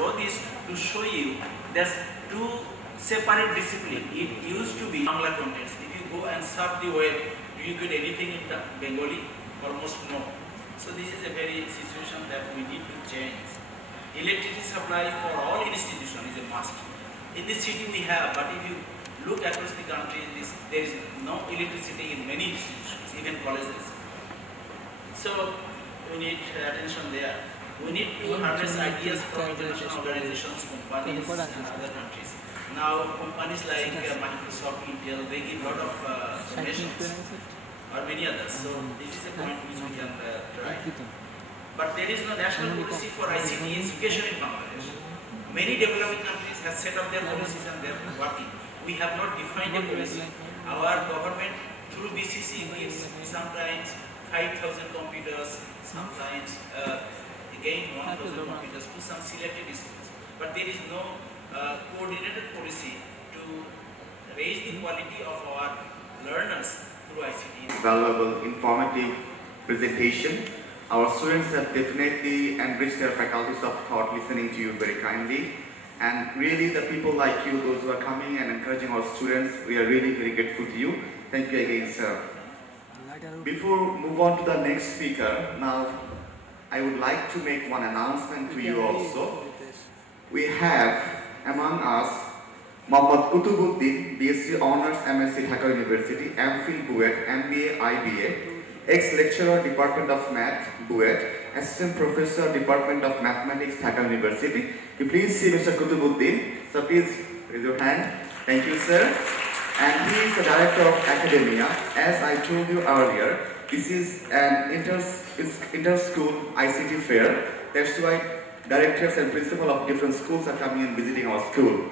draw this to show you there's two separate disciplines. It used to be Bangla contents. If you go and surf the web, do you get anything in the Bengali? Almost no. So this is a very situation that we need to change. Electricity supply for all institutions is a must. In the city we have, but if you look across the country, there is no electricity in many institutions, even colleges. So we need attention there. We need to harness ideas from international organizations, companies, and other countries. Now companies like Microsoft, Intel, they give a lot of donations, or many others. So this is a point which we can try. But there is no national policy for ICT education in Bangladesh. Many developing countries have set up their policies and they are working. We have not defined a policy. Our government through BCC gives sometimes 5,000 computers, sometimes again 1,000 computers to some selected schools. But there is no coordinated policy to raise the quality of our learners through ICT. Valuable, informative presentation. Our students have definitely enriched their faculties of thought listening to you very kindly. And really the people like you, those who are coming and encouraging our students, we are really very grateful to you. Thank you again, sir. Before we move on to the next speaker, now I would like to make one announcement to you also. We have among us Mohammad Kutubuddin, BSc Honours MSc Dhaka University, MPhil BUET, MBA IBA, ex-lecturer Department of Math, BUET, Assistant Professor Department of Mathematics, Dhaka University. You please see Mr. Kutubuddin. So please raise your hand. Thank you, sir. And he is the Director of Academia. As I told you earlier, this is an inter-school ICT fair. That's why directors and principals of different schools are coming and visiting our school.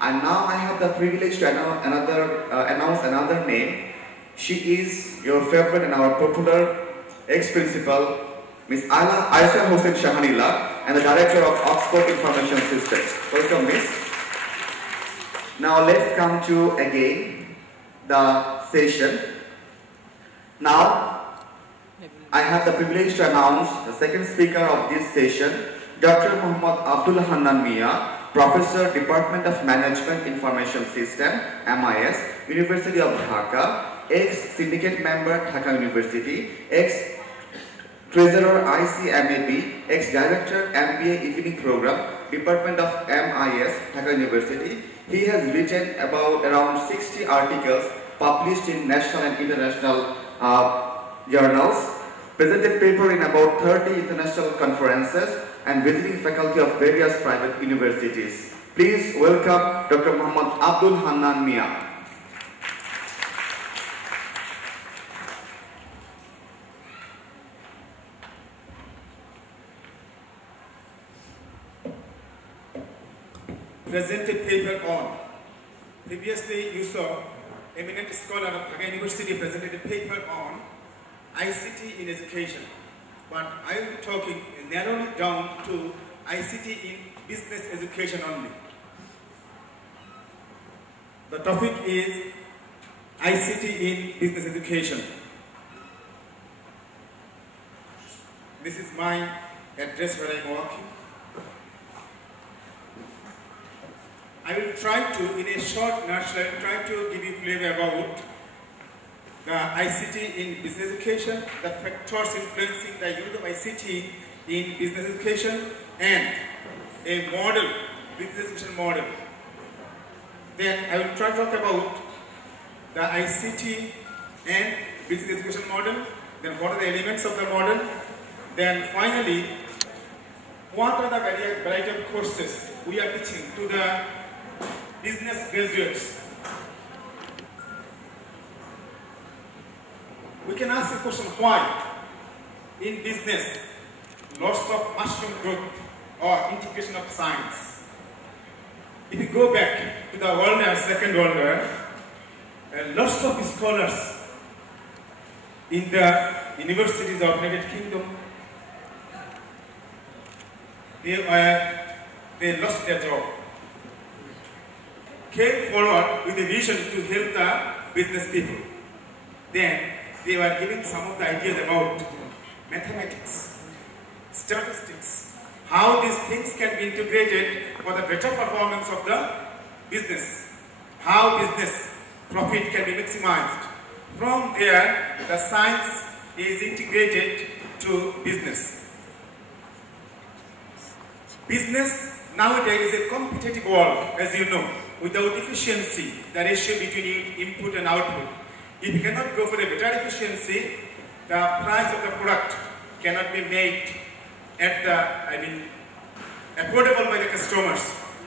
And now I have the privilege to announce another name. She is your favorite and our popular ex-principal, Miss Aisha Hossain Shahanila, and the Director of Oxford Information Systems. Welcome, Miss. Now let's come to again the session. Now I have the privilege to announce the second speaker of this session, Dr. Muhammad Abdul Hannan Mia, Professor, Department of Management Information System, MIS, University of Dhaka, ex-syndicate member, Dhaka University, ex-treasurer, ICMAB, ex-director, MBA Evening Program, Department of MIS, Dhaka University. He has written about around 60 articles published in national and international journals, presented paper in about 30 international conferences, and visiting faculty of various private universities. Please welcome Dr. Muhammad Abdul Hannan Mia. Presented paper on. Previously, you saw eminent scholar of Dhaka University presented a paper on ICT in education. But I will be talking, narrowing it down to ICT in business education only. The topic is ICT in business education. This is my address where I'm working. I will try to, in a short nutshell, try to give you flavor about the ICT in business education, the factors influencing the use of ICT in business education, and a model, business education model. Then I will try to talk about the ICT and business education model, then what are the elements of the model, then finally, what are the variety of courses we are teaching to the business graduates. We can ask the question, why in business lots of mushroom growth or integration of science? If you go back to the world war, Second World War, lots of scholars in the universities of United Kingdom, they lost their job, came forward with a vision to help the business people. Then they were giving some of the ideas about mathematics, statistics, how these things can be integrated for the better performance of the business, how business profit can be maximized. From there, the science is integrated to business. Business nowadays is a competitive world, as you know. Without efficiency, the ratio between input and output. If you cannot go for a better efficiency, the price of the product cannot be made at the, affordable by the customers.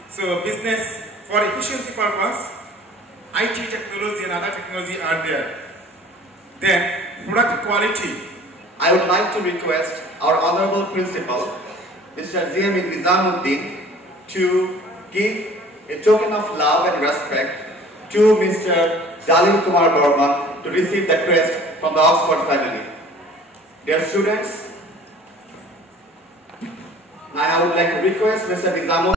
So business, for efficiency purpose, IT technology and other technology are there. Then, product quality. I would like to request our Honorable Principal, Mr. Ziamin Nizamuddin, to give a token of love and respect to Mr. Jalil Kumar Burman to receive the crest from the Oxford family. Dear students, I would like to request Mr. Nizamuddin